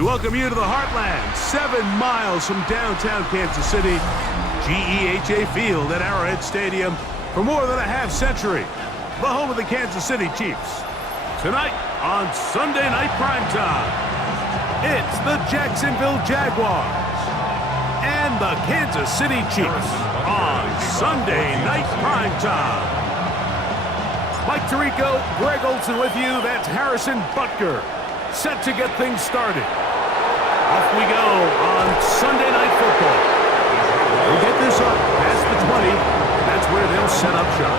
We welcome you to the Heartland, 7 miles from downtown Kansas City. GEHA Field at Arrowhead Stadium for more than a half-century. The home of the Kansas City Chiefs. Tonight on Sunday Night Primetime, it's the Jacksonville Jaguars and the Kansas City Chiefs on Sunday Night Primetime. Mike Tirico, Greg Olson with you. That's Harrison Butker, set to get things started. Off we go on Sunday Night Football. They'll get this up past the 20, and that's where they'll set up shop.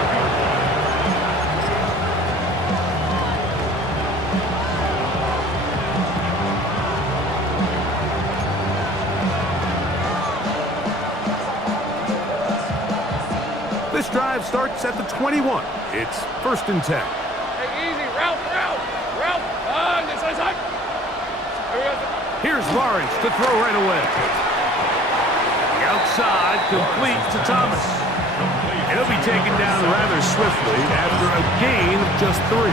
This drive starts at the 21. It's 1st and 10. Hey, easy, route. This side. Here's Lawrence to throw right away. The outside complete to Thomas. He'll be taken down rather swiftly after a gain of just 3.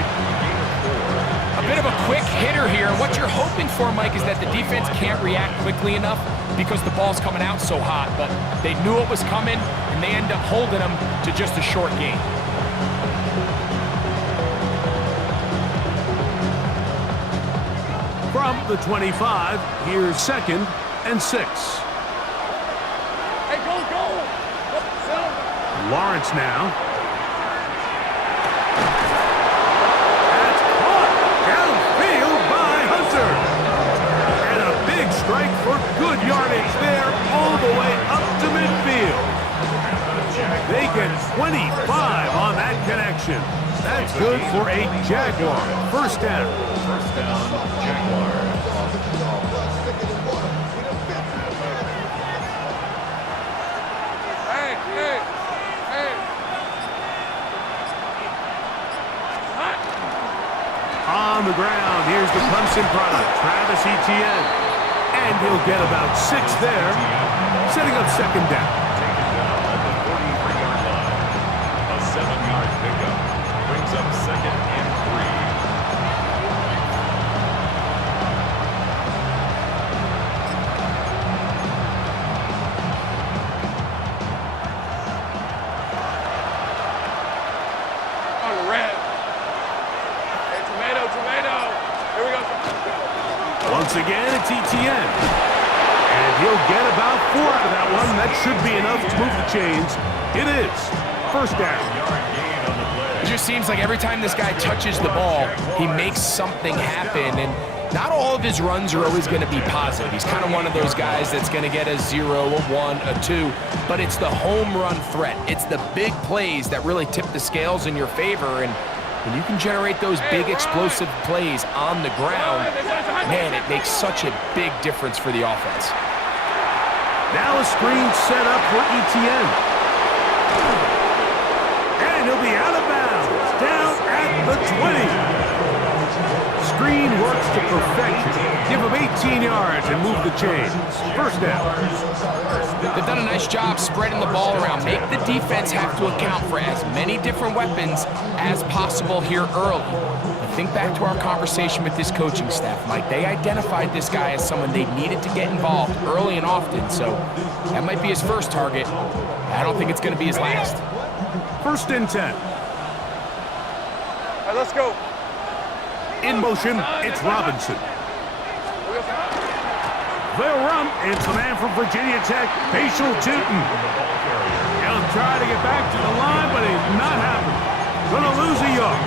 A bit of a quick hitter here. What you're hoping for, Mike, is that the defense can't react quickly enough because the ball's coming out so hot. But they knew it was coming, and they end up holding them to just a short gain. From the 25, here's 2nd and 6. Hey, go! Lawrence now. That's caught downfield by Hunter. And a big strike for good yardage there all the way up to midfield. They get 25 on that connection. That's good for a Jaguar. 1st down. Jaguars. Hey. On the ground, here's the Clemson product, Travis Etienne. And he'll get about 6 there, setting up 2nd down. Taken down at the 43-yard line. A 7-yard pickup brings up 2nd and 3. On the red. Hey, tomato. Here we go. Once again, it's Etienne. And he'll get about 4 out of that one. That should be enough to move the chains. It is 1st down. It just seems like every time this guy touches the ball, he makes something happen. And not all of his runs are always going to be positive. He's kind of one of those guys that's going to get a 0, a 1, a 2. But it's the home run threat. It's the big plays that really tip the scales in your favor. And when you can generate those big explosive plays on the ground, man, it makes such a big difference for the offense. Now a screen set up for Etienne. And he'll be out of bounds, down at the 20. Screen works to perfection. Give him 18 yards and move the chains. 1st down. They've done a nice job spreading the ball around. Make the defense have to account for as many different weapons as possible here early. But think back to our conversation with this coaching staff, Mike. They identified this guy as someone they needed to get involved early and often, so that might be his first target. I don't think it's going to be his last. 1st and 10. All right, let's go. In motion, it's Robinson. They'll run. It's the man from Virginia Tech, Facial Tootin. He'll try to get back to the line, but it's not happening. Gonna lose a yard.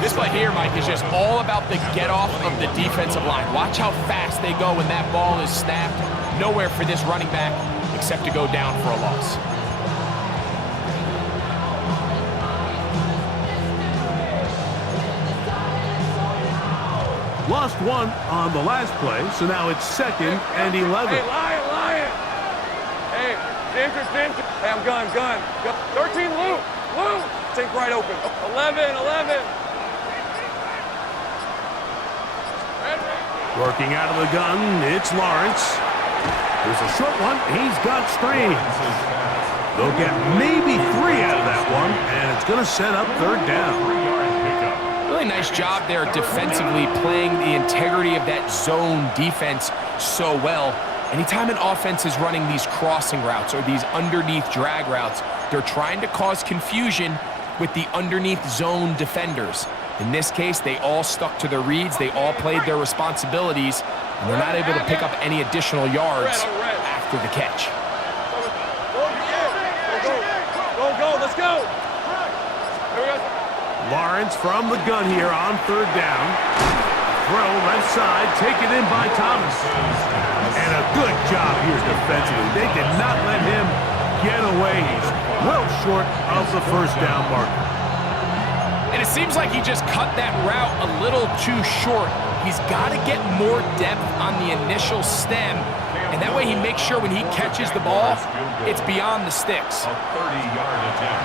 This play here, Mike, is just all about the get-off of the defensive line. Watch how fast they go when that ball is snapped. Nowhere for this running back except to go down for a loss. Lost 1 on the last play, so now it's 2nd and 11. Hey, Lion. Hey, Ginger. Hey, I'm gun. 13, Lou. Sink right open. 11. Working out of the gun, it's Lawrence. There's a short one. He's got strains. They'll get maybe 3 out of that one, and it's going to set up 3rd down. Really nice job there defensively, playing the integrity of that zone defense so well. Anytime an offense is running these crossing routes or these underneath drag routes, they're trying to cause confusion with the underneath zone defenders. In this case, they all stuck to their reads, they all played their responsibilities, and they're not able to pick up any additional yards after the catch. Go, let's go. Lawrence from the gun here on third down. Throw left side, taken in by Thomas. And a good job here defensively. They did not let him get away. He's well short of the first down marker. And it seems like he just cut that route a little too short. He's got to get more depth on the initial stem, and that way he makes sure when he catches the ball, it's beyond the sticks. A 30-yard attempt.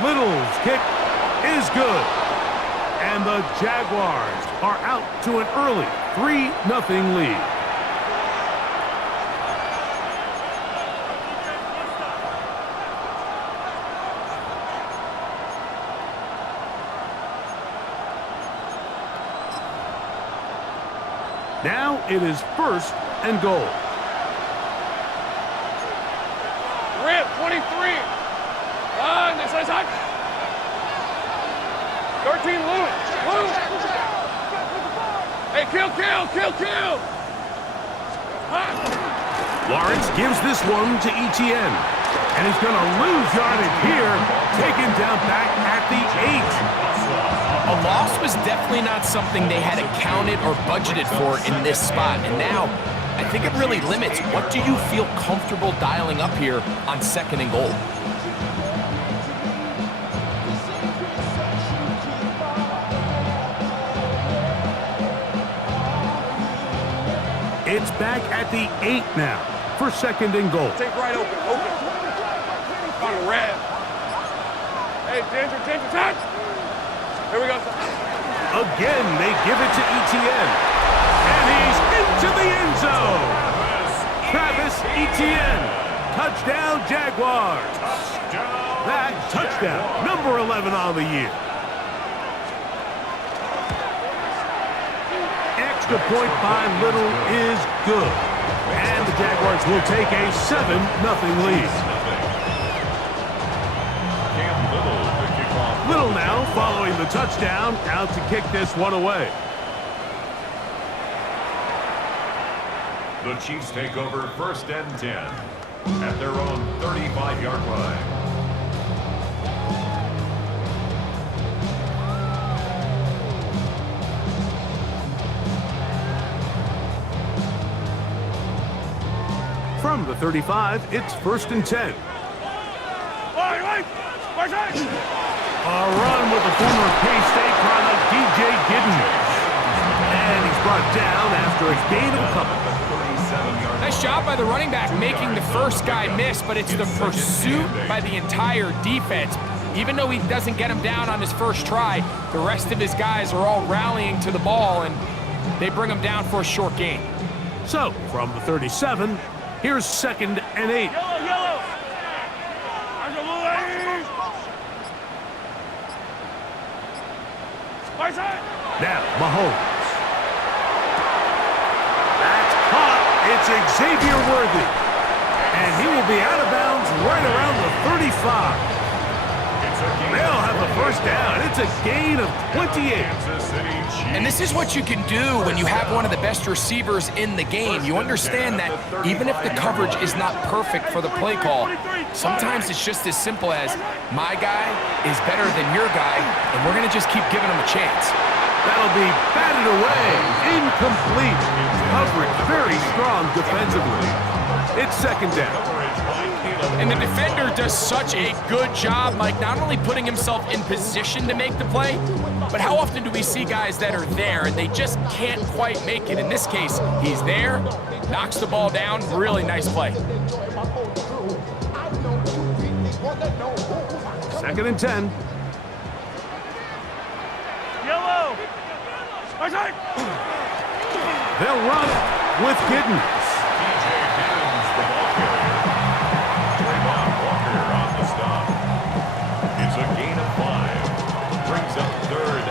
Little's kick is good. And the Jaguars are out to an early 3-0 lead. Now it is first and goal. Rip, 23. Next side. 13, Lou. Hey, kill. Lawrence gives this one to ETN. And he's going to lose yardage here, taken down back at the 8. A loss was definitely not something they had accounted or budgeted for in this spot. And now, I think it really limits what do you feel comfortable dialing up here on second and goal. It's back at the 8 now for second and goal. Take right open. On the red. Hey, danger, touch. Here we go. Again, they give it to ETN. And he's into the end zone. Travis Etienne. Touchdown, Jaguars. That touchdown, number 11 on the year. Extra point by Little is good. And the Jaguars will take a 7-0 lead. Little now following the touchdown, out to kick this one away. The Chiefs take over first and 10 at their own 35-yard line. From the 35, it's first and 10. A run with the former K-State product, DJ Giddens. And he's brought down after a gain of a couple. Nice job by the running back making the first guy miss, but it's the pursuit by the entire defense. Even though he doesn't get him down on his first try, the rest of his guys are all rallying to the ball, and they bring him down for a short gain. So, from the 37, here's second and 8. Yellow. Now, Mahomes. That's caught. It's Xavier Worthy. And he will be out of bounds right around the 35. They'll have the first down. It's a gain of 28. And this is what you can do when you have one of the best receivers in the game. You understand that even if the coverage is not perfect for the play call, sometimes it's just as simple as my guy is better than your guy, and we're going to just keep giving him a chance. That'll be batted away. Incomplete. Coverage very strong defensively. It's second down. And the defender does such a good job, Mike, not only putting himself in position to make the play, but how often do we see guys that are there and they just can't quite make it? In this case, he's there, knocks the ball down, really nice play. Second and 10. Yellow. They'll run with Giddens. It's a gain of 5. Brings up third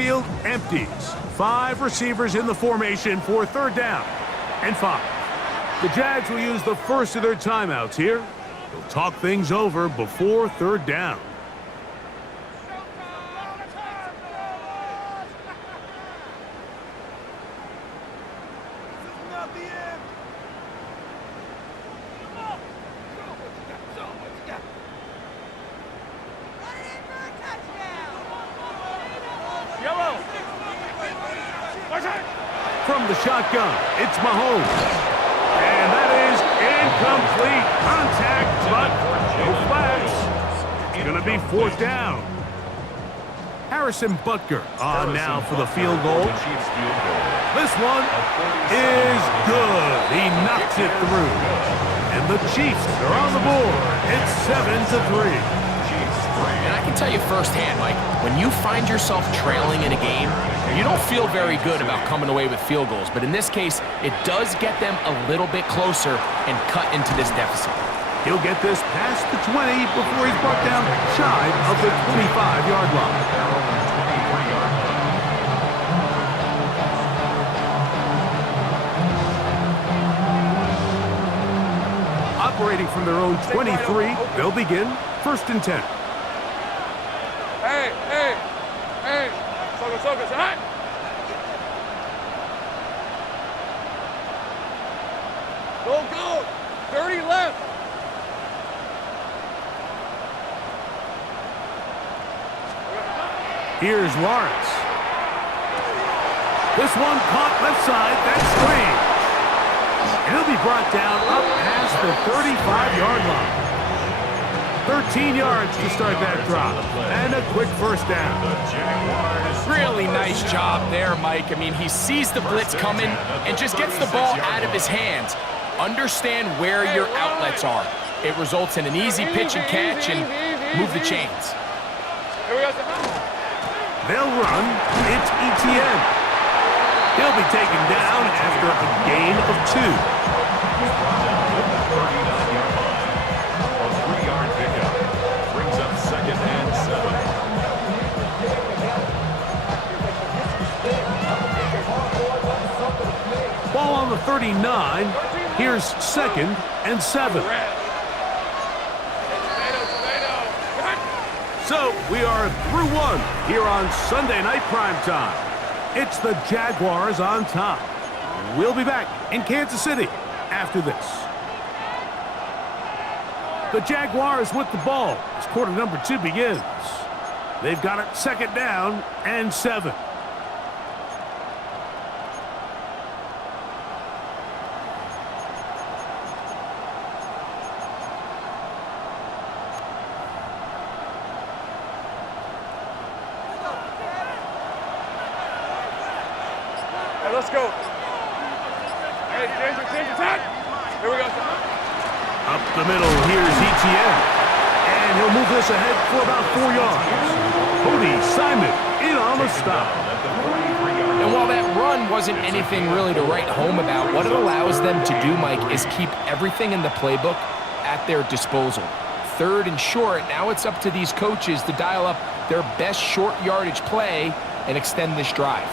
backfield empties. 5 receivers in the formation for 3rd down and 5. The Jags will use the first of their timeouts here. They'll talk things over before 3rd down. From the shotgun, it's Mahomes. And that is incomplete. Contact, but no flags. It's going to be 4th down. Harrison Butker on now for the field goal. This one is good. He knocks it through. And the Chiefs are on the board. It's 7-3. And I can tell you firsthand, Mike, when you find yourself trailing in a game, you don't feel very good about coming away with field goals. But in this case, it does get them a little bit closer and cut into this deficit. He'll get this past the 20 before he's brought down shy of the 25-yard line. Operating from their own 23, they'll begin 1st and 10. Hey. Focus, all right? Go. 30 left. Here's Lawrence. This one caught left side. That's strange. And he'll be brought down up past the 35-yard line. 13 yards to start that drop. And a quick 1st down. Really nice job there, Mike. I mean, he sees the blitz coming and just gets the ball out of his hands. Understand where your outlets are. It results in an easy pitch and catch and move the chains. They'll run. It's Etienne. He'll be taken down after a gain of 2. Ball on the 39. Here's 2nd and 7. So we are through 1 here on Sunday Night Primetime. It's the Jaguars on top. We'll be back in Kansas City after this. The Jaguars with the ball as quarter number 2 begins. They've got it 2nd down and 7. Let's go. Hey, change attack. Here we go. Up the middle, here's Etienne. And he'll move this ahead for about 4 yards. Cody Simon in on the stop. And while that run wasn't anything really to write home about, what it allows them to do, Mike, is keep everything in the playbook at their disposal. 3rd and short, now it's up to these coaches to dial up their best short yardage play and extend this drive.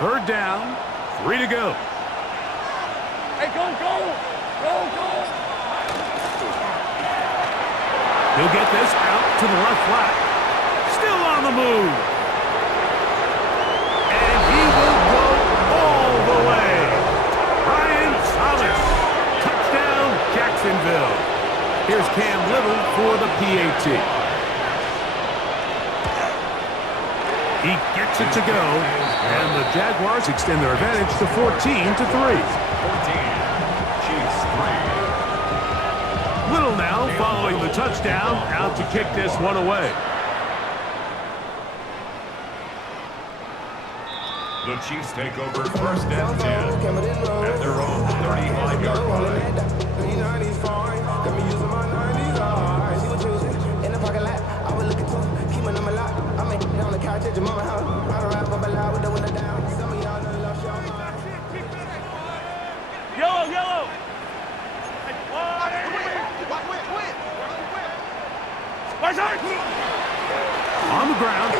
Third down, 3 to go. Hey, go. He'll get this out to the left flat. Still on the move. And he will go all the way. Ryan Thomas. Touchdown, Jacksonville. Here's Cam Little for the PAT. He gets it to go, and the Jaguars extend their advantage to 14-3. Little now following the touchdown, out to kick this one away. The Chiefs take over 1st and 10 at their own 35-yard line. Yellow. the ground.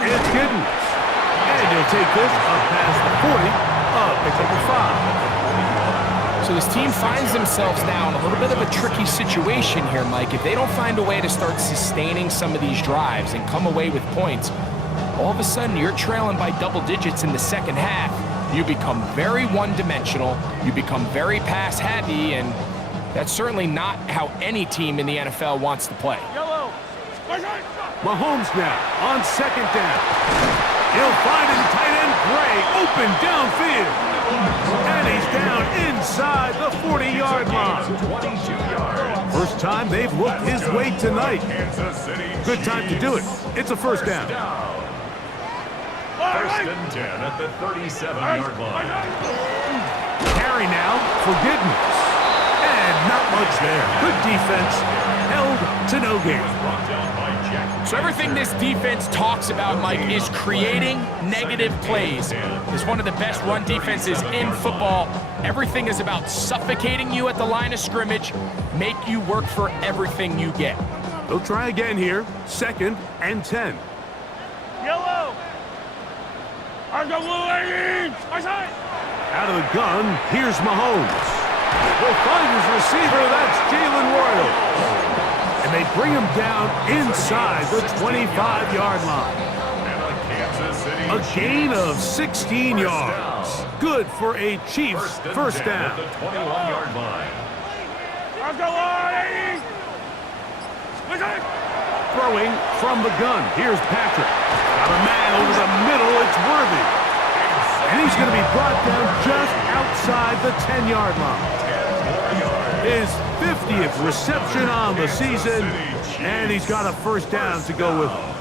It's Giddens. And he'll take this up past the 40. Pick up a 5. So this team finds themselves now in a little bit of a tricky situation here, Mike. If they don't find a way to start sustaining some of these drives and come away with points, all of a sudden you're trailing by double digits in the second half. You become very one-dimensional, you become very pass-happy, and that's certainly not how any team in the NFL wants to play. Mahomes now on second down. He'll find it in tight end Gray, open downfield. And he's down inside the 40-yard line. 22 yards. First time they've looked his way tonight. Good time to do it. It's a first down. First and 10 at the 37-yard line. Carry now for Giddens. And not much there. Good defense. Held to no gain. Brought down by Jaguars. So everything this defense talks about, Mike, is creating negative plays. It's one of the best run defenses in football. Everything is about suffocating you at the line of scrimmage, make you work for everything you get. They'll try again here. Second and 10. Yellow. I got little legs. Out of the gun, here's Mahomes. Will find his receiver, that's Jalen Royal. And they bring him down inside the 25-yard line. A gain of 16 yards. Good for a Chiefs first down. At the 21-yard line. Throwing from the gun, here's Patrick. Got a man over the middle, it's Worthy. And he's going to be brought down just outside the 10-yard line. His 50th reception on the season, and he's got a first down to go with him.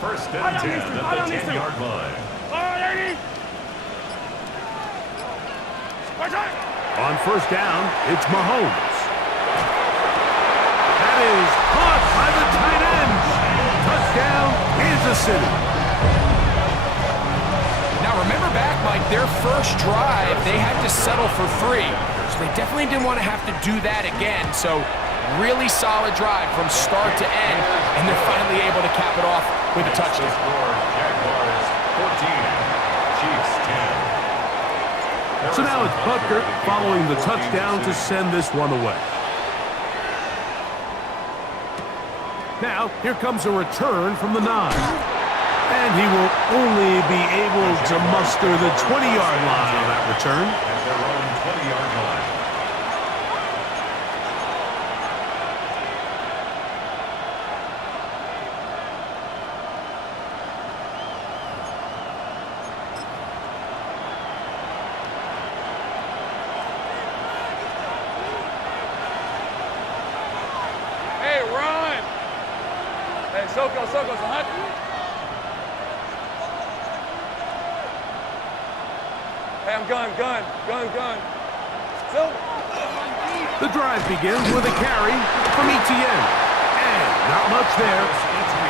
First and 10 at the 10-yard line. On first down, it's Mahomes. That is caught by the tight end. Touchdown, Kansas City. Now remember back, Mike, their first drive, they had to settle for 3. So they definitely didn't want to have to do that again. So really solid drive from start to end, and they're finally able to cap it off with a touchdown. Jaguars 14, Chiefs 10. So now it's Butker following the touchdown to send this one away. Now, here comes a return from the 9. And he will only be able to muster the 20-yard line on that return. At their own 20-yard line. Hey, run. Hey, Soko, it's a hunt. Hey, I'm gun. Silver. The drive begins with a carry from Etienne. And not much there.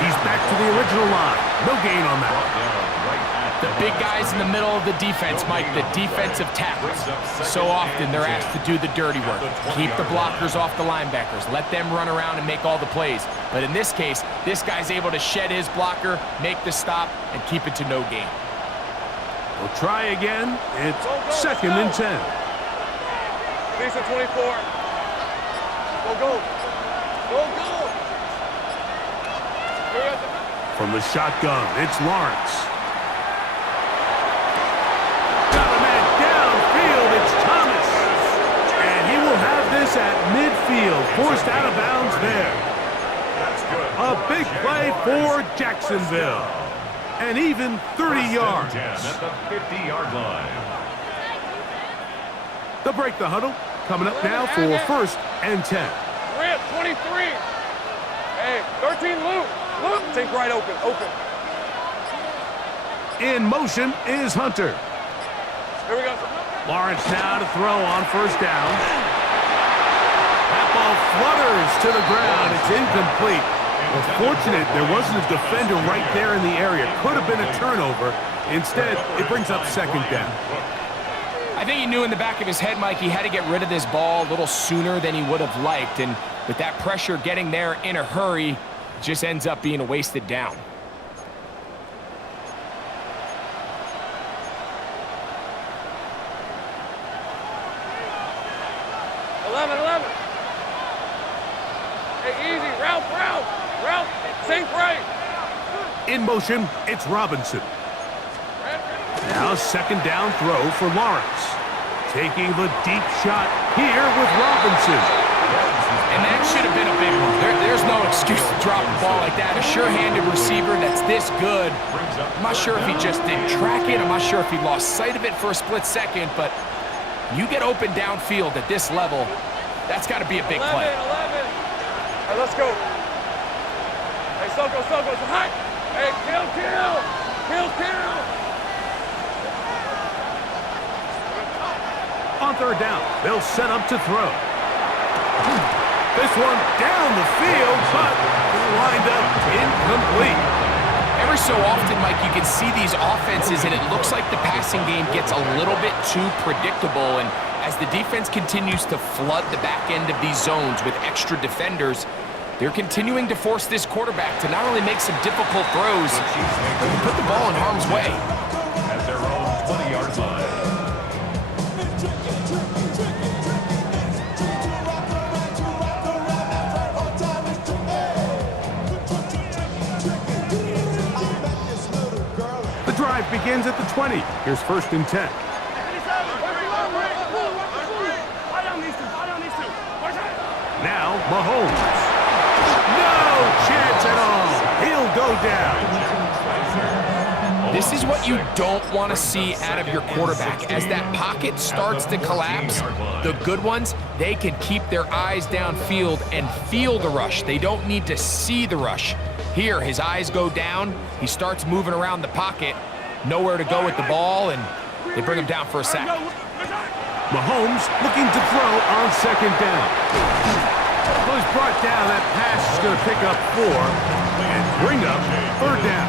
He's back to the original line. No gain on that. The big guys in the middle of the defense, Mike, the defensive tackles. So often they're asked to do the dirty work. Keep the blockers off the linebackers. Let them run around and make all the plays. But in this case, this guy's able to shed his blocker, make the stop, and keep it to no gain. We'll try again. It's second and 10. Decent 24. Go. From the shotgun, it's Lawrence. Got a man downfield, it's Thomas. And he will have this at midfield, forced out of bounds there. A big play for Jacksonville. And even 30 yards. 10 at the 50-yard line. They'll break the huddle. Coming up now for first and 10. Rip, 23. Hey, 13, Luke. Take right open. In motion is Hunter. Here we go. Lawrence now to throw on first down. That ball flutters to the ground. It's incomplete. Well, fortunate there wasn't a defender right there in the area. Could have been a turnover. Instead, it brings up second down. I think he knew in the back of his head, Mike, he had to get rid of this ball a little sooner than he would have liked. And with that pressure getting there in a hurry, it just ends up being a wasted down. Think right. In motion, it's Robinson. Now second down throw for Lawrence. Taking the deep shot here with Robinson. And that should have been a big one. There's no excuse to drop the ball like that. A sure-handed receiver that's this good. I'm not sure if he just didn't track it. I'm not sure if he lost sight of it for a split second, but you get open downfield at this level, that's got to be a big 11, play. 11. All right, let's go. Hey, Soko. Hi. Hey, kill. On third down, they'll set up to throw. This one down the field, but lined up incomplete. Every so often, Mike, you can see these offenses, and it looks like the passing game gets a little bit too predictable. And as the defense continues to flood the back end of these zones with extra defenders, they're continuing to force this quarterback to not only make some difficult throws, but to put the ball in harm's way. At their own 20-yard line. The drive begins at the 20. Here's first and 10. Now Mahomes. No chance at all. He'll go down. This is what you don't want to see out of your quarterback. As that pocket starts to collapse, the good ones, they can keep their eyes downfield and feel the rush. They don't need to see the rush. Here, his eyes go down. He starts moving around the pocket. Nowhere to go with the ball, and they bring him down for a sack. Mahomes looking to throw on second down. Well, he's brought down. That pass is going to pick up 4 and bring up third down.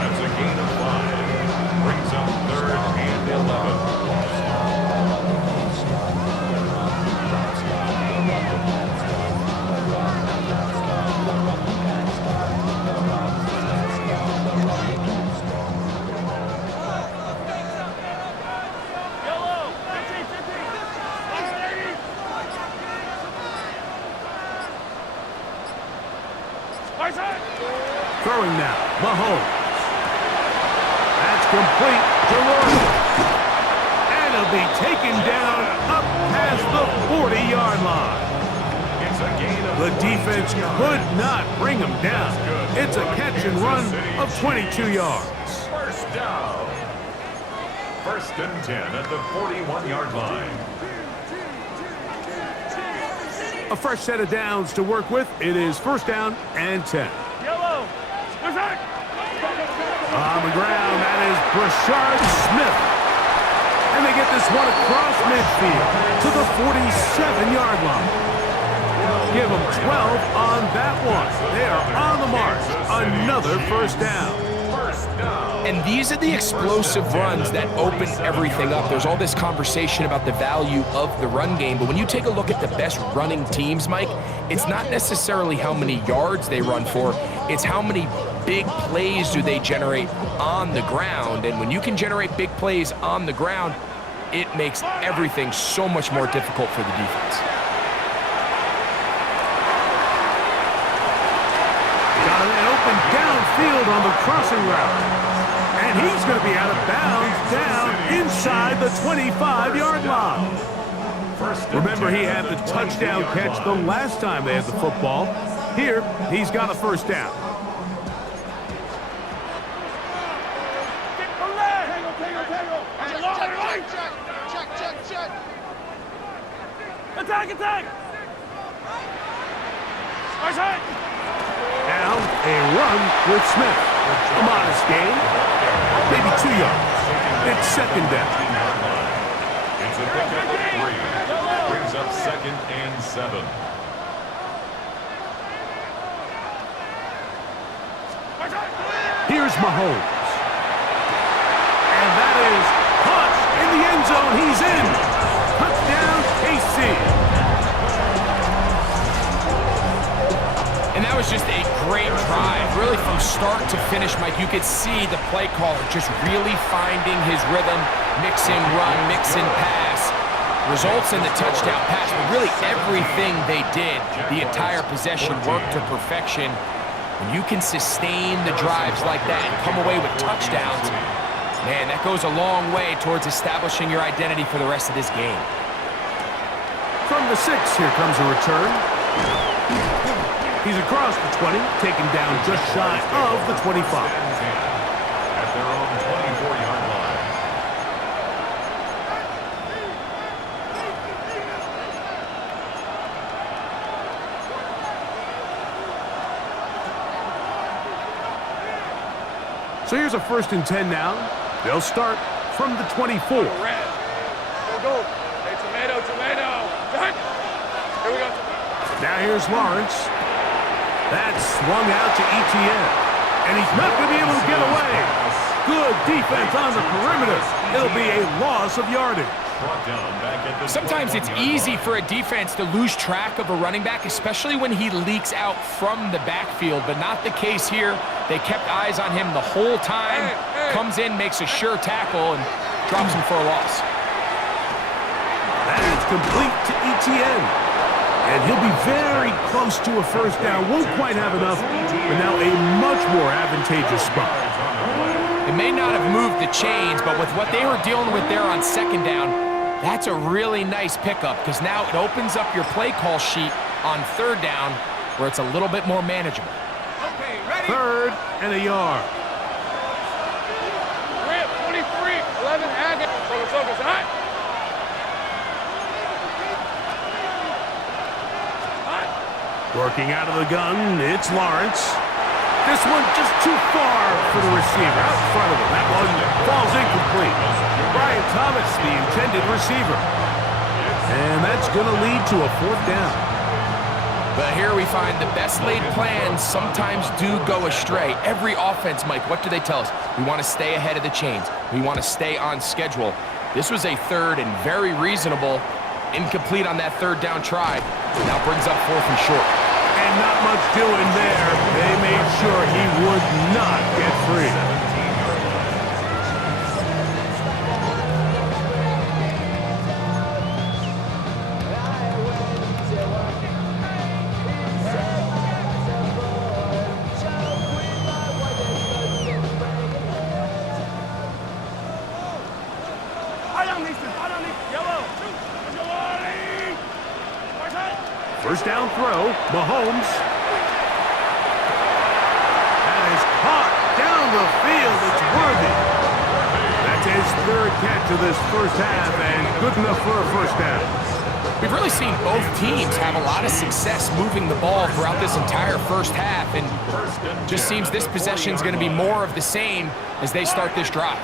That's a gain of 5. Brings up third and 11. Throwing now, Mahomes. That's complete to Royal. And he'll be taken down up past the 40-yard line. It's a gain of The defense could not bring him down. It's a catch and run of 22 yards. first down. First and 10 at the 41-yard line. A fresh set of downs to work with. It is first down and 10. On the ground, that is Brashard Smith. And they get this one across midfield to the 47-yard line. Give them 12 on that one. They are on the march. Another first down. And these are the explosive runs that open everything up. There's all this conversation about the value of the run game, but when you take a look at the best running teams, Mike, it's not necessarily how many yards they run for, it's how many big plays do they generate on the ground. And when you can generate big plays on the ground, it makes everything so much more difficult for the defense. Got an open downfield on the crossing route. And he's going to be out of bounds down inside the 25-yard line. Remember, he had the touchdown catch the last time they had the football. Here, he's got a first down. Attack! Now, a run with Smith. A modest gain, maybe 2 yards. It's second down. It's a pickup of 3. Brings up second and 7. Here's Mahomes. And that is caught in the end zone. He's in. Touchdown, KC. And that was just a great drive, really from start to finish, Mike. You could see the play caller just really finding his rhythm, mixing run, mixing pass. Results in the touchdown pass, but really everything they did, the entire possession worked to perfection. When you can sustain the drives like that and come away with touchdowns, man, that goes a long way towards establishing your identity for the rest of this game. From the 6, here comes a return. He's across the 20, taken down just shy of the 25. At their own 24-yard line. So here's a 1st and 10 now. They'll start from the 24. Red. Go. Hey, tomato. Done. Here we go. Now here's Lawrence. That's swung out to Etienne. And he's not going to be able to get away. Good defense on the perimeter. It'll be a loss of yardage. Sometimes it's easy for a defense to lose track of a running back, especially when he leaks out from the backfield, but not the case here. They kept eyes on him the whole time. Comes in, makes a sure tackle, and drops him for a loss. That is complete to Etienne. And he'll be very close to a 1st down. Won't quite have enough, but now a much more advantageous spot. It may not have moved the chains, but with what they were dealing with there on 2nd down, that's a really nice pickup because now it opens up your play call sheet on 3rd down where it's a little bit more manageable. Okay, ready? 3rd and a yard. Rip, 23, 11, Agate. Focus, hot. Working out of the gun, it's Lawrence. This one just too far for the receiver out in front of him. That one falls incomplete. Brian Thomas, the intended receiver. And that's going to lead to a 4th down. But here we find the best laid plans sometimes do go astray. Every offense, Mike, what do they tell us? We want to stay ahead of the chains. We want to stay on schedule. This was a 3rd and very reasonable. Incomplete on that 3rd down try. Now brings up 4th and short. And not much doing there. They made sure he would not get free. First down throw, Mahomes. That is caught down the field. It's worthy. That's his 3rd catch of this 1st half and good enough for a 1st down. We've really seen both teams have a lot of success moving the ball throughout this entire 1st half, and just seems this possession is going to be more of the same as they start this drive.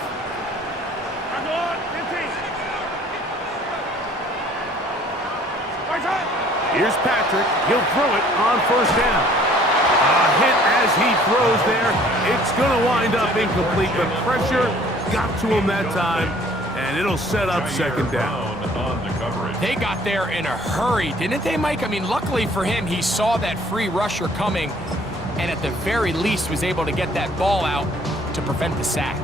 Here's Patrick. He'll throw it on 1st down. A hit as he throws there. It's going to wind up incomplete. The pressure got to him that time, and it'll set up 2nd down. They got there in a hurry, didn't they, Mike? I mean, luckily for him, he saw that free rusher coming, and at the very least was able to get that ball out to prevent the sack.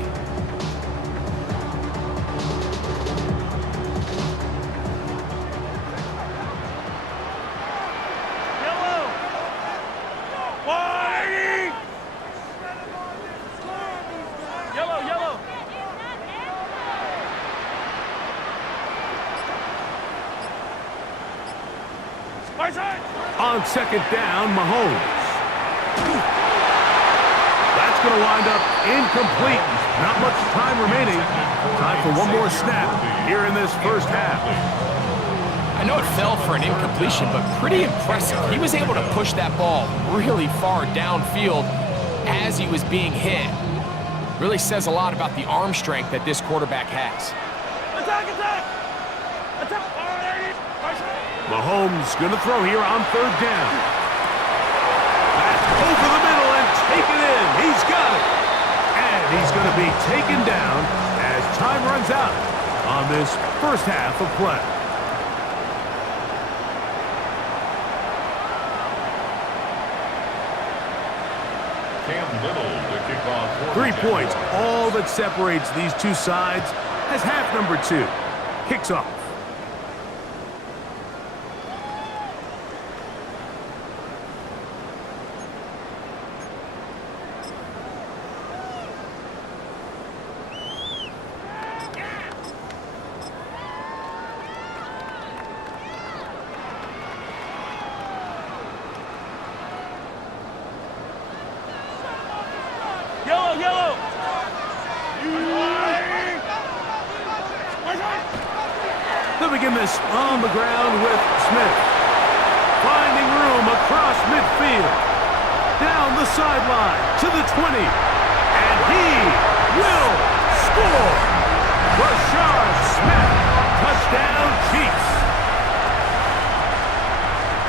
On 2nd down, Mahomes. That's going to wind up incomplete. Not much time remaining. Time for one more snap here in this 1st half. I know it fell for an incompletion, but pretty impressive. He was able to push that ball really far downfield as he was being hit. Really says a lot about the arm strength that this quarterback has. Attack! Mahomes going to throw here on 3rd down. That's over the middle and taken in. He's got it. And he's going to be taken down as time runs out on this 1st half of play. Cam Little to kick off. 3 points, all that separates these two sides as half number 2 kicks off. They'll begin this on the ground with Smith. Finding room across midfield. Down the sideline to the 20. And he will score. Rashard Smith. Touchdown, Chiefs.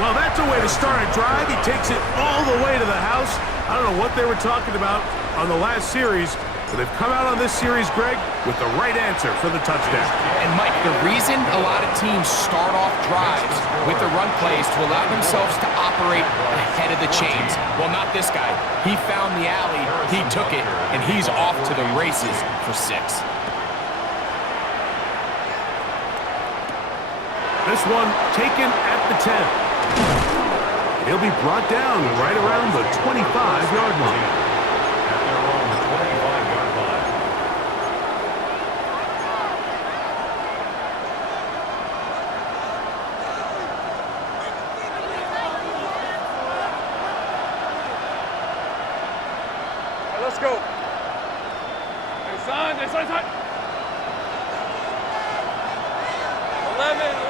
Well, that's a way to start a drive. He takes it all the way to the house. I don't know what they were talking about on the last series, but they've come out on this series, Greg, with the right answer for the touchdown. And Mike, the reason a lot of teams start off drives with the run plays to allow themselves to operate ahead of the chains. Well, not this guy. He found the alley, he took it, and he's off to the races for 6. This one taken at the 10. He'll be brought down right around the 25-yard line. At their own 25-yard line. All right, let's go. Inside. 11.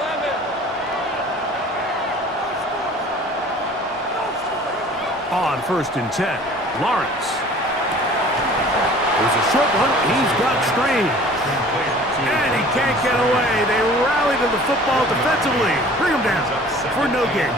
On 1st and 10, Lawrence. There's a short one. He's got Strange. And he can't get away. They rally to the football defensively. Bring him down for no gain.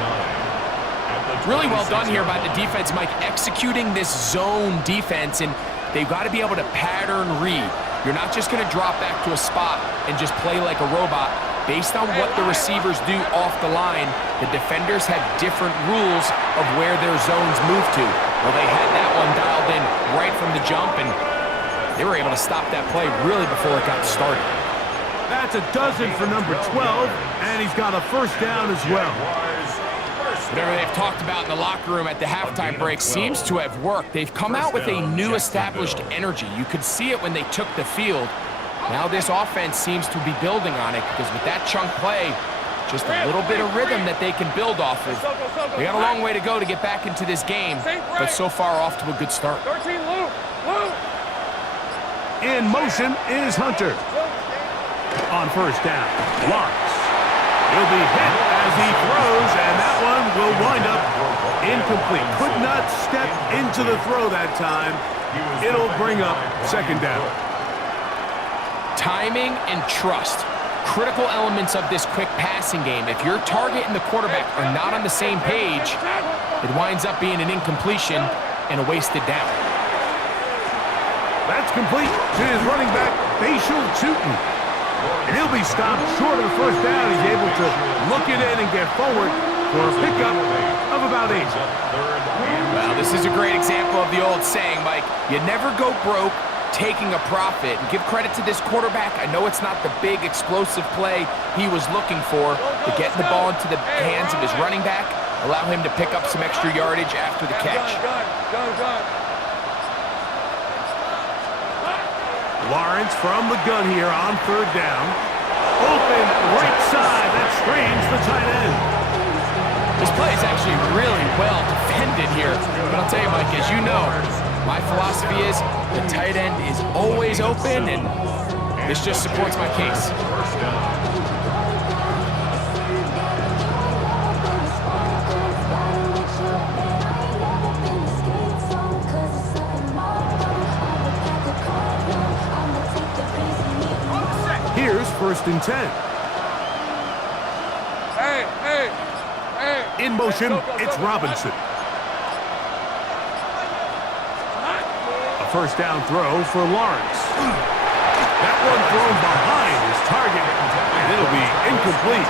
Really well done here by the defense, Mike, executing this zone defense, and they've got to be able to pattern read. You're not just going to drop back to a spot and just play like a robot. Based on what the receivers do off the line, the defenders have different rules of where their zones move to. Well, they had that one dialed in right from the jump, and they were able to stop that play really before it got started. That's a dozen for number 12, and he's got a first down as well. Whatever they've talked about in the locker room at the halftime break seems to have worked. They've come out with a new established energy. You could see it when they took the field. Now this offense seems to be building on it because with that chunk play, just a little bit of rhythm that they can build off of. They got a long way to go to get back into this game, but so far off to a good start. 13, Lou. In motion is Hunter. On 1st down, Lawrence. He'll be hit as he throws, and that one will wind up incomplete. Could not step into the throw that time. It'll bring up 2nd down. Timing and trust, critical elements of this quick passing game. If your target and the quarterback are not on the same page, it winds up being an incompletion and a wasted down. That's complete to his running back, Facial Tootin. And he'll be stopped short of the 1st down. He's able to look it in and get forward for a pickup of about 8. Well, this is a great example of the old saying, Mike, you never go broke taking a profit. And give credit to this quarterback. I know it's not the big explosive play he was looking for, but getting the ball into the hands of his running back, allow him to pick up some extra yardage after the catch. Gun. Lawrence from the gun here on 3rd down. Open right side. That's Strange, the tight end. This play is actually really well defended here. But I'll tell you, Mike, as you know, my philosophy is the tight end is always open, and this just supports my case. Here's 1st and 10. Hey. In motion, it's Robinson. A 1st down throw for Lawrence. That one thrown behind his target, and it'll be incomplete.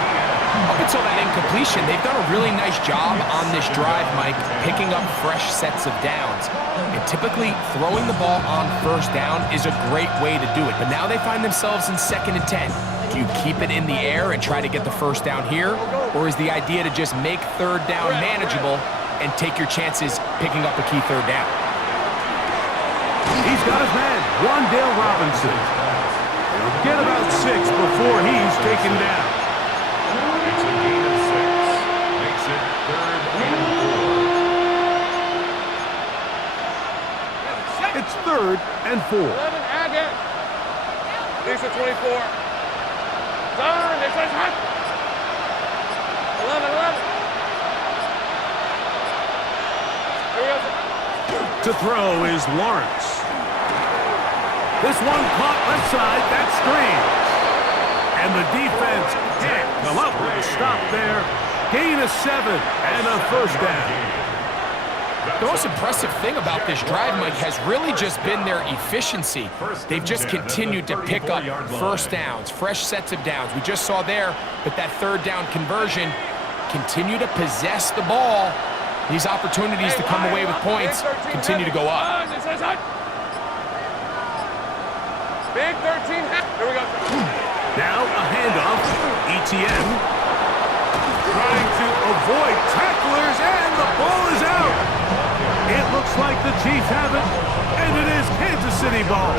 Up until that incompletion, they've done a really nice job on this drive, Mike, picking up fresh sets of downs. And typically, throwing the ball on 1st down is a great way to do it. But now they find themselves in 2nd and 10. Do you keep it in the air and try to get the 1st down here? Or is the idea to just make 3rd down manageable and take your chances picking up a key 3rd down? He's got his man, Wandale Robinson. He'll get about 6 before he's taken down. It's a gain of 6. Makes it 3rd and 4. It's 3rd and 4. 11, again. Lisa 24. Done. It's hot. 11, 11. Here we go. To throw is Lawrence. This one caught left side, that screens. And the defense can't come up with a stop there. Gain of 7 and a first down. The most impressive thing about this drive, Mike, has really just been their efficiency. They've just continued to pick up first downs, fresh sets of downs. We just saw there that third down conversion, continue to possess the ball. These opportunities to come away with points continue to go up. Big 13. Here we go. Now a handoff. ETN trying to avoid tacklers, and the ball is out. It looks like the Chiefs have it, and it is Kansas City ball.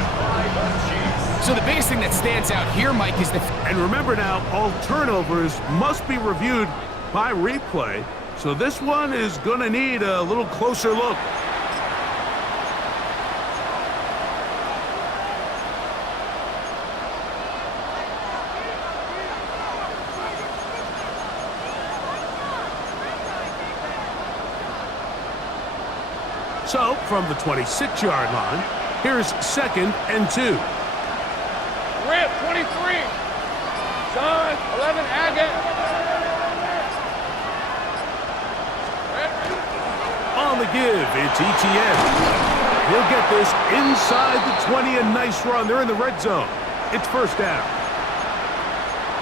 So the biggest thing that stands out here, Mike, is the... And remember now, all turnovers must be reviewed by replay, so this one is going to need a little closer look. So, from the 26-yard line, here's 2nd and 2. Rip, 23. Son, 11, Agate. On the give, it's ETN. He'll get this inside the 20, a nice run. They're in the red zone. It's first down.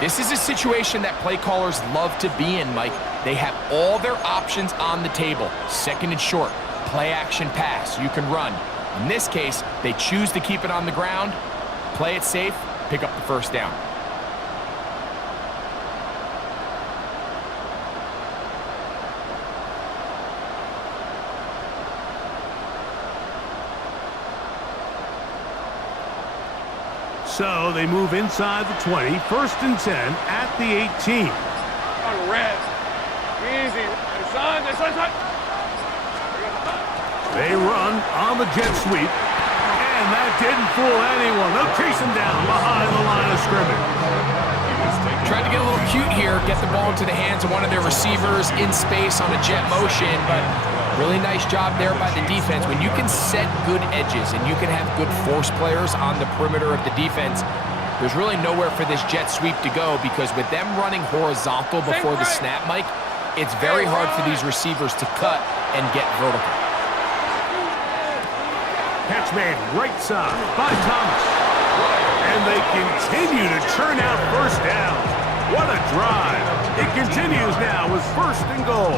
This is a situation that play callers love to be in, Mike. They have all their options on the table. 2nd and short. Play action pass, you can run. In this case, they choose to keep it on the ground, play it safe, pick up the first down. So they move inside the 20, 1st and 10 at the 18. On red. Easy. Son. They run on the jet sweep, and that didn't fool anyone. They'll chase him down behind the line of scrimmage. Tried to get a little cute here, get the ball into the hands of one of their receivers in space on a jet motion, but really nice job there by the defense. When you can set good edges and you can have good force players on the perimeter of the defense, there's really nowhere for this jet sweep to go, because with them running horizontal before the snap, Mike, it's very hard for these receivers to cut and get vertical. Catch made right side by Thomas. And they continue to churn out first downs. What a drive. It continues now with 1st and goal.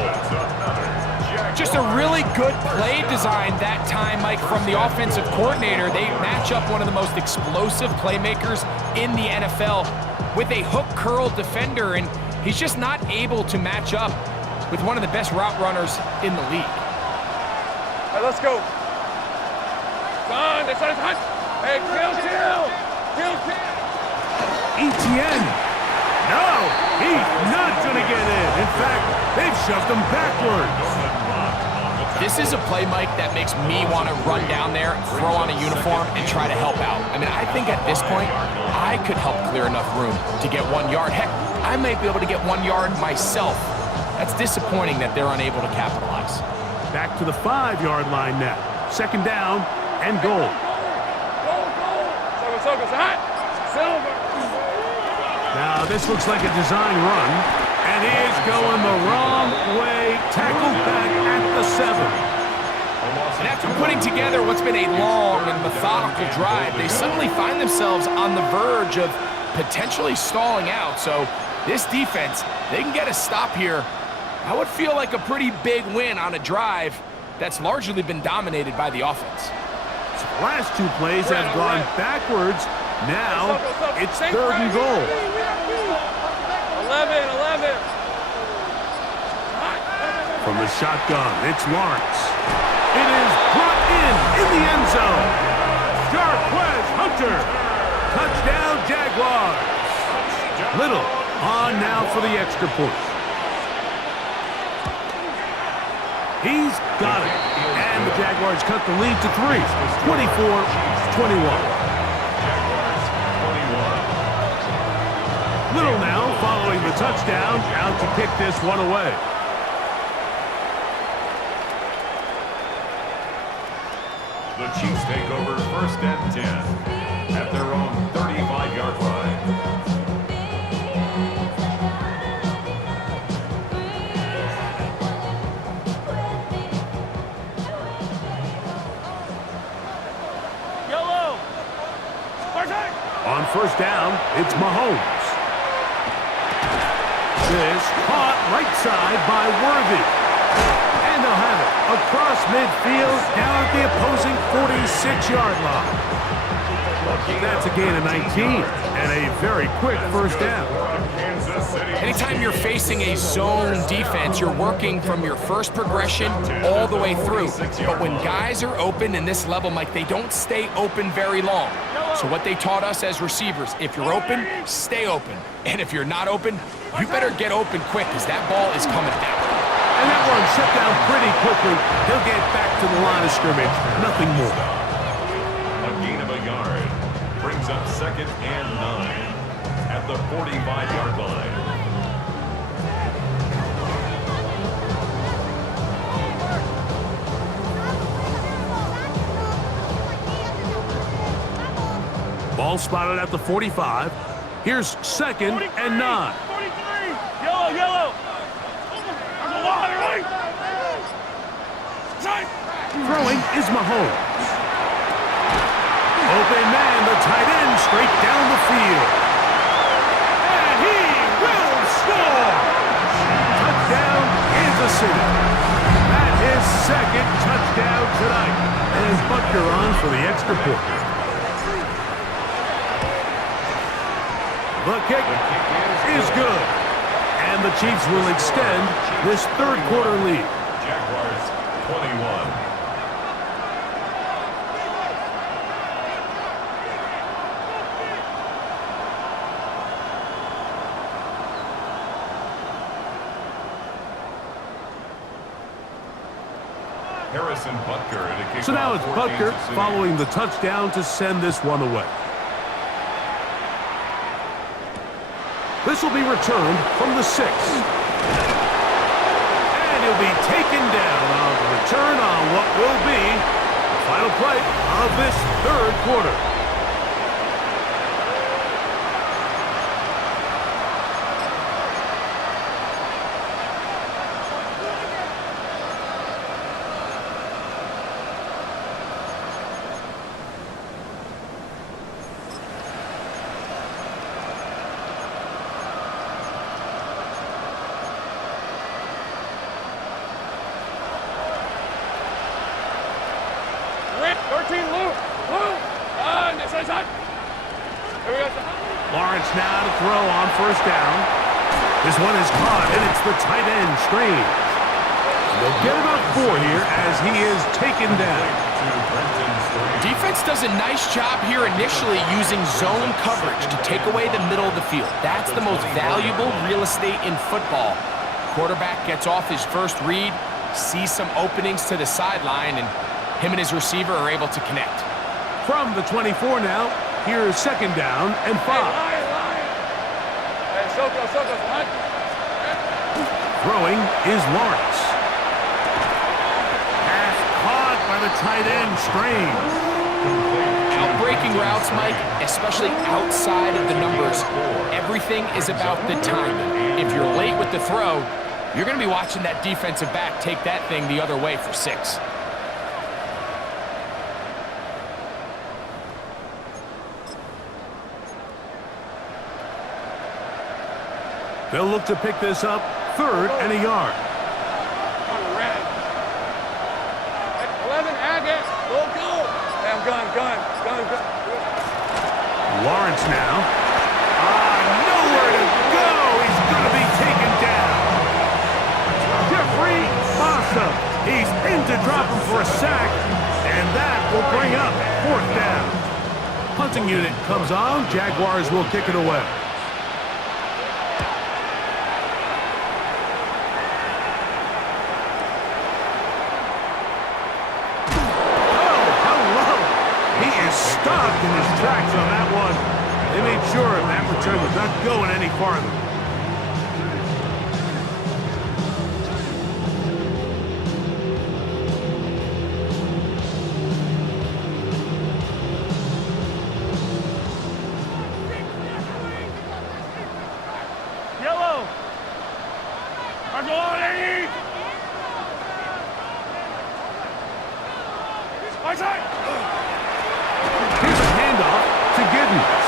Just a really good play design that time, Mike, from the offensive coordinator. They match up one of the most explosive playmakers in the NFL with a hook curl defender, and he's just not able to match up with one of the best route runners in the league. Hey, let's go. Son, this is hot. Hey, kill. ETN. No, he's not going to get in. In fact, they've shoved him backwards. This is a play, Mike, that makes me want to run down there, throw on a uniform, and try to help out. I mean, I think at this point, I could help clear enough room to get 1 yard. Heck, I might be able to get 1 yard myself. That's disappointing that they're unable to capitalize. Back to the 5-yard line now. 2nd down and goal. Silver. Now this looks like a design run, and he is going the wrong way. Tackled back at the 7. And after putting together what's been a long and methodical drive, they suddenly find themselves on the verge of potentially stalling out. So this defense, they can get a stop here. That would feel like a pretty big win on a drive that's largely been dominated by the offense. So the last 2 plays have gone backwards. Now it's 3rd and goal. 11. From the shotgun, it's Lawrence. It is brought in the end zone. Jarquez Hunter. Touchdown, Jaguars. Little on now for the extra point. He's got it. And the Jaguars cut the lead to 3, 24-21. Little now following the touchdown, out to kick this one away. The Chiefs take over 1st and 10 at their own 35-yard line. Yellow. On 1st down, it's Mahomes. This caught right side by Worthy. And they'll have it across midfield down at the opposing 46-yard line. That's a gain of 19 and a very quick 1st down. Anytime you're facing a zone defense, you're working from your first progression all the way through. But when guys are open in this level, Mike, they don't stay open very long. So what they taught us as receivers, if you're open, stay open. And if you're not open, you better get open quick because that ball is coming out. And that one shut down pretty quickly. He'll get back to the line of scrimmage. Nothing more. A gain of a yard brings up 2nd and 9 at the 45-yard line. Ball spotted at the 45. Here's 2nd and 9. 43. Yellow, yellow. Throwing is Mahomes. Open man, the tight end, straight down the field. And he will score! Touchdown, Kansas City. That is 2nd touchdown tonight. And Butker on for the extra point. The kick is good. And the Chiefs will extend this 3rd quarter lead. Jaguars 21. Harrison Butker to kick So now off it's for Butker Kansas City. following the touchdown to send this one away. This will be returned from the 6. And he'll be taken down on the return on what will be the final play of this 3rd quarter. Lawrence now to throw on 1st down. This one is caught, and it's the tight end, Strange. They'll get about 4 here as he is taken down. Defense does a nice job here initially using zone coverage to take away the middle of the field. That's the most valuable real estate in football. Quarterback gets off his first read, sees some openings to the sideline, and him and his receiver are able to connect. From the 24 now, here's 2nd down and 5. Throwing is Lawrence. Pass caught by the tight end, Strange. Out-breaking routes, Mike, especially outside of the numbers, everything is about the timing. If you're late with the throw, you're going to be watching that defensive back take that thing the other way for 6. They'll look to pick this up 3rd and a yard. 11, Agate, go. Damn, gun. Lawrence now. Nowhere to go. He's going to be taken down. Jeffrey Massa. He's in to drop him for a sack, and that will bring up 4th down. Punting unit comes on. Jaguars will kick it away. Stopped in his tracks on that one. They made sure that return was not going any farther. Yellow! Here's a handoff to Giddens.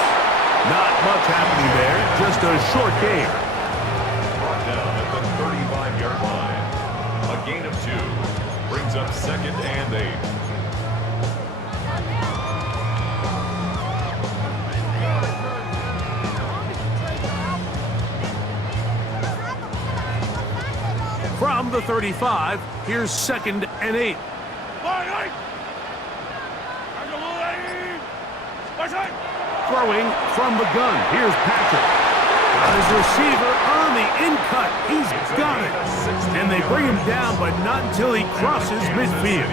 Not much happening there, just a short game. Brought down at the 35-yard line. A gain of 2 brings up 2nd and 8. From the 35, here's 2nd and 8. Throwing from the gun. Here's Patrick. Got his receiver on the in-cut. He's got it. And they bring him down, but not until he crosses midfield.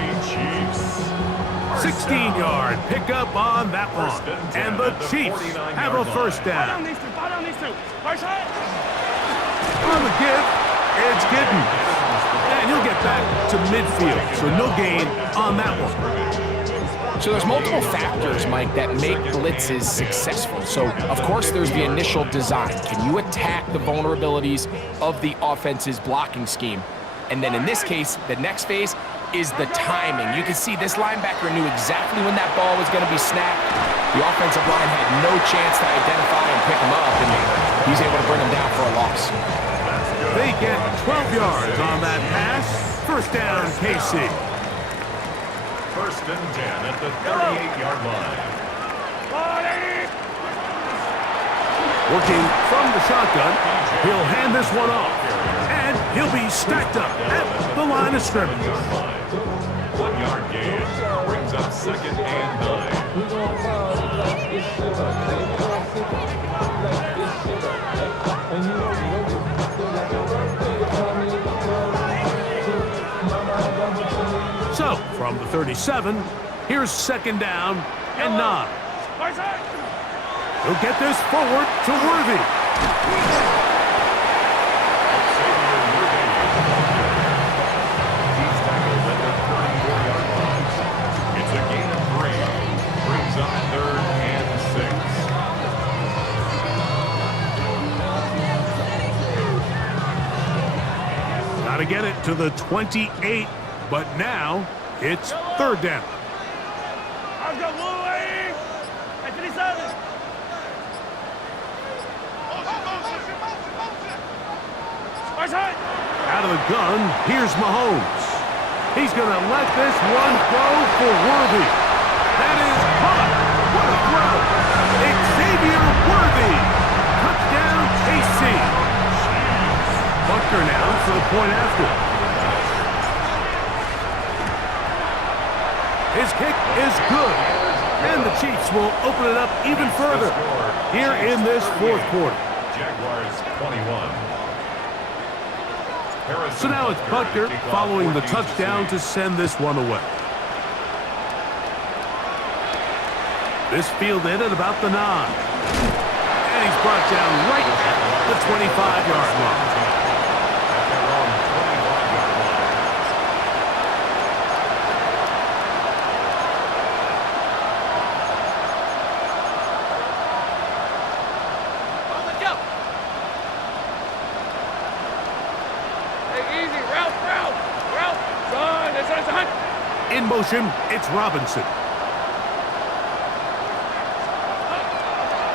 16-yard pickup on that one. And the Chiefs have a first down. On the give, it's Giddens. And he'll get back to midfield, so no gain on that one. So there's multiple factors, Mike, that make blitzes successful. So, of course, there's the initial design. Can you attack the vulnerabilities of the offense's blocking scheme? And then in this case, the next phase is the timing. You can see this linebacker knew exactly when that ball was going to be snapped. The offensive line had no chance to identify and pick him up, and he's able to bring him down for a loss. They get 12 yards on that pass. First down, KC. 1st and 10 at the 38-yard line. Working from the shotgun, he'll hand this one off, and he'll be stacked up at the line of scrimmage. 1-yard gain brings up 2nd and 9. So, from the 37, here's 2nd down and 9. He'll get this forward to Worthy. He's tackled at the 34-yard line. It's a gain of 3. Brings up 3rd and 6. Got to get it to the 28, but now it's 3rd down. Out of the gun, here's Mahomes. He's going to let this one go for Worthy. That is caught. What a throw. Xavier Worthy. Touchdown, KC. Buckner now for the point after. His kick is good. And the Chiefs will open it up even further here in this 4th quarter. Jaguars 21. So now it's Buckner following the touchdown to send this one away. This fielded at about the 9. And he's brought down right at the 25-yard line. In motion, it's Robinson.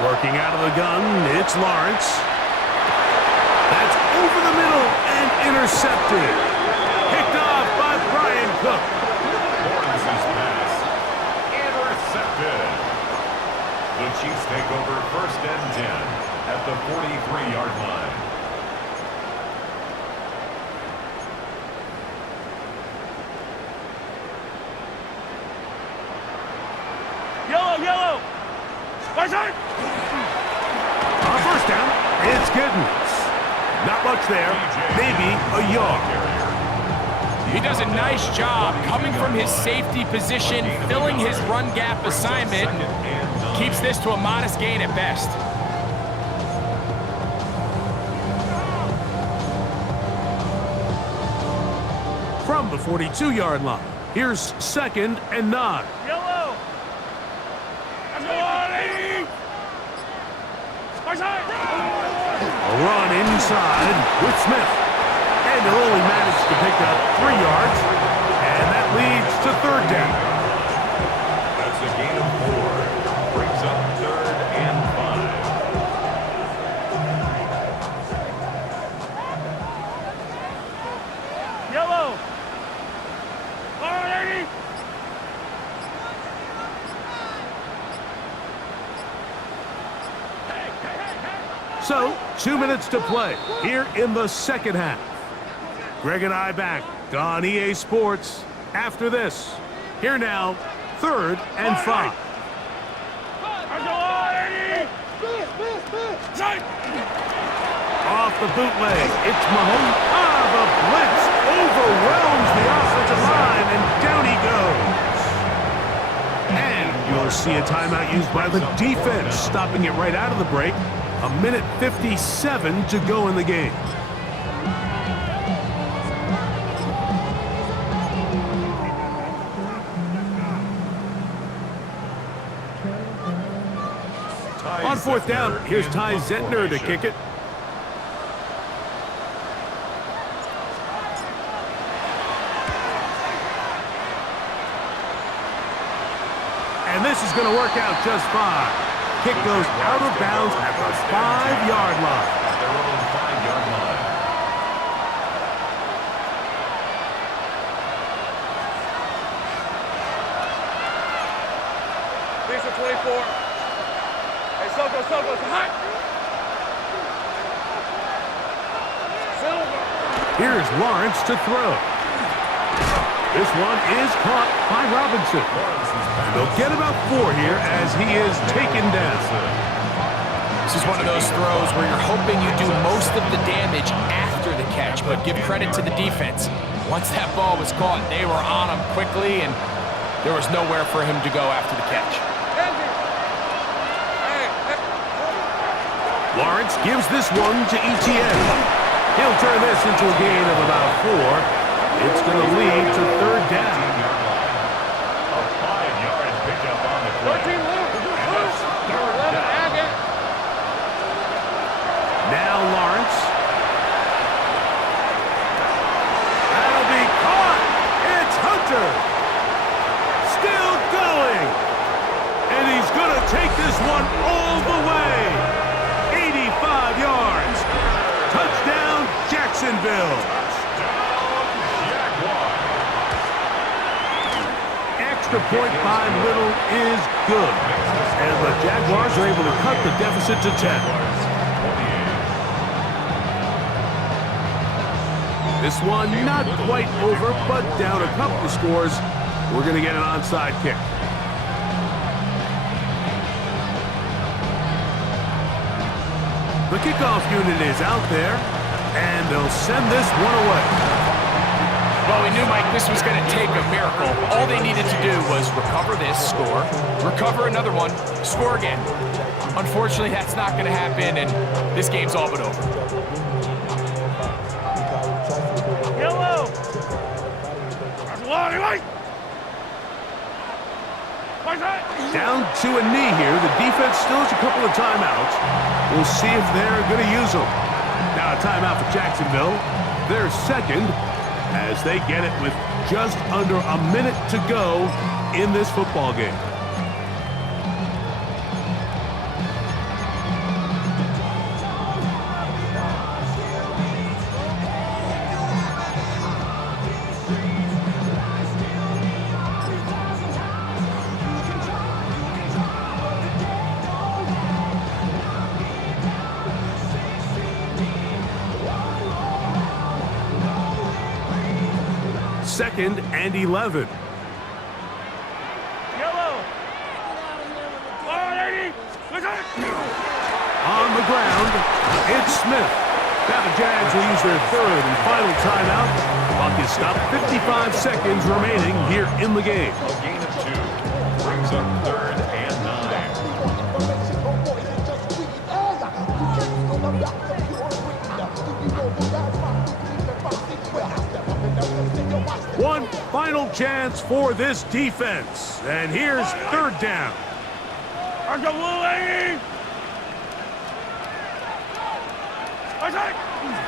Working out of the gun, it's Lawrence. That's over the middle and intercepted. Picked off by Brian Cook. Lawrence's pass intercepted. The Chiefs take over 1st and 10 at the 43-yard line. Yellow! On 1st down, it's Giddens. Not much there, maybe a yard. He does a nice job coming from his safety position, filling his run gap assignment. Keeps this to a modest gain at best. From the 42-yard line, here's 2nd and 9. Yellow. A run inside with Smith. And he'll only manage to pick up 3 yards. And that leads to 3rd down. That's a gain of 4. Brings up 3rd and 5. Yellow. So, 2 minutes to play here in the 2nd half. Greg and I back on EA Sports after this. Here now, 3rd and 5. Off the bootleg, it's Mahomes. The blitz overwhelms the offensive line, and down he goes. And you'll see a timeout used by the defense, stopping it right out of the break. 1:57 to go in the game. On 4th down, here's Ty Zentner to kick it. And this is going to work out just fine. Kick goes out of bounds at the 5-yard line. At their own 5-yard line. These are 24. Hey, Soko, it's hot. Silver. Here's Lawrence to throw. This one is caught by Robinson. They'll get about 4 here as he is taken down. This is one of those throws where you're hoping you do most of the damage after the catch, but give credit to the defense. Once that ball was caught, they were on him quickly, and there was nowhere for him to go after the catch. Lawrence gives this one to Etienne. He'll turn this into a gain of about 4. It's going to lead to 3rd down. A 5-yard pickup on the play. 13 loose. 11 Agate. Now Lawrence. That'll be caught. It's Hunter. Still going. And he's going to take this one all the way. 85 yards. Touchdown, Jacksonville. Extra point by Little is good. And the Jaguars are able to cut the deficit to 10. This one not quite over, but down a couple of scores. We're going to get an onside kick. The kickoff unit is out there, and they'll send this one away. Well, we knew, Mike, this was going to take a miracle. All they needed to do was recover this, score, recover another one, score again. Unfortunately, that's not going to happen, and this game's all but over. Yellow. Down to a knee here. The defense still has a couple of timeouts. We'll see if they're going to use them. Now a timeout for Jacksonville. They're 2nd as they get it with just under a minute to go in this football game. Second and 11. Yellow. On the ground, it's Smith. Now the Jags will use their 3rd and final timeout. Clock is stopped. 55 seconds remaining here in the game. A gain of 2. Brings up 3rd and 9. big chance for this defense. And here's third down.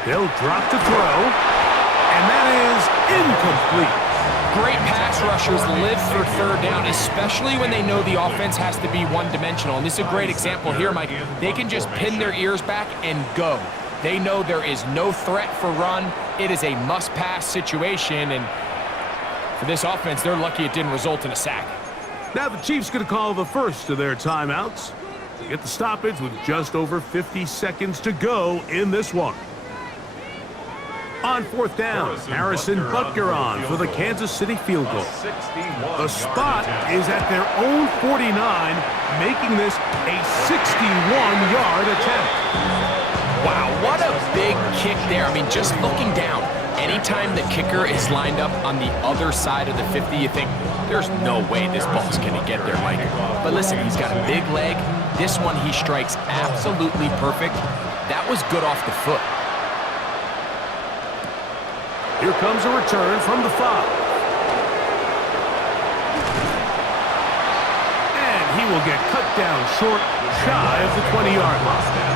They'll drop to throw, and that is incomplete. Great pass rushers live for third down, especially when they know the offense has to be one-dimensional. And this is a great example here, Mike. They can just pin their ears back and go. They know there is no threat for run. It is a must-pass situation, and for this offense, they're lucky it didn't result in a sack. Now the Chiefs going to call the first of their timeouts to get the stoppage with just over 50 seconds to go in this one. On fourth down, Harrison Butker on for the Kansas City field goal. The spot is at their own 49, making this a 61-yard attempt. Wow, what a big kick there. I mean, just looking down, anytime the kicker is lined up on the other side of the 50, you think, there's no way this ball's going to get there, Mike. But listen, he's got a big leg. This one he strikes absolutely perfect. That was good off the foot. Here comes a return from the 5. And he will get cut down short, shy of the 20-yard line.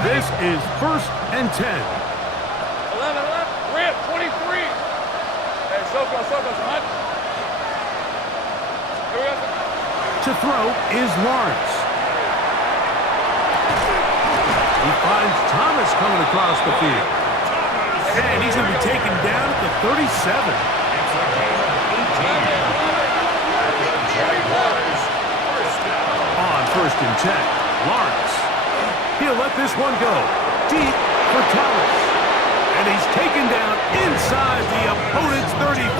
This is first and 10. 11, 3, 23. Hey, Soko, hunt. Here we go. To throw is Lawrence. He finds Thomas coming across the field. And he's going to be taken down at the 37. On first and 10, Lawrence. He'll let this one go deep for Thomas. And he's taken down inside the opponent's 35.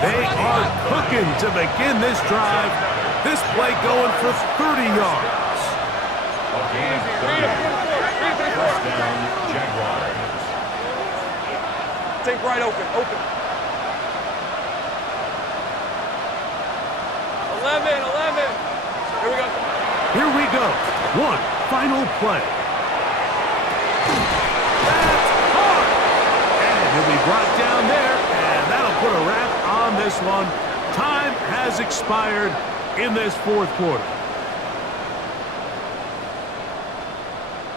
They are cooking to begin this drive. This play going for 30 yards. First down, Jaguars. Think right open. 11. Here we go. Here we go. One final play. That's hard. And he'll be brought down there, and that'll put a wrap on this one. Time has expired in this fourth quarter.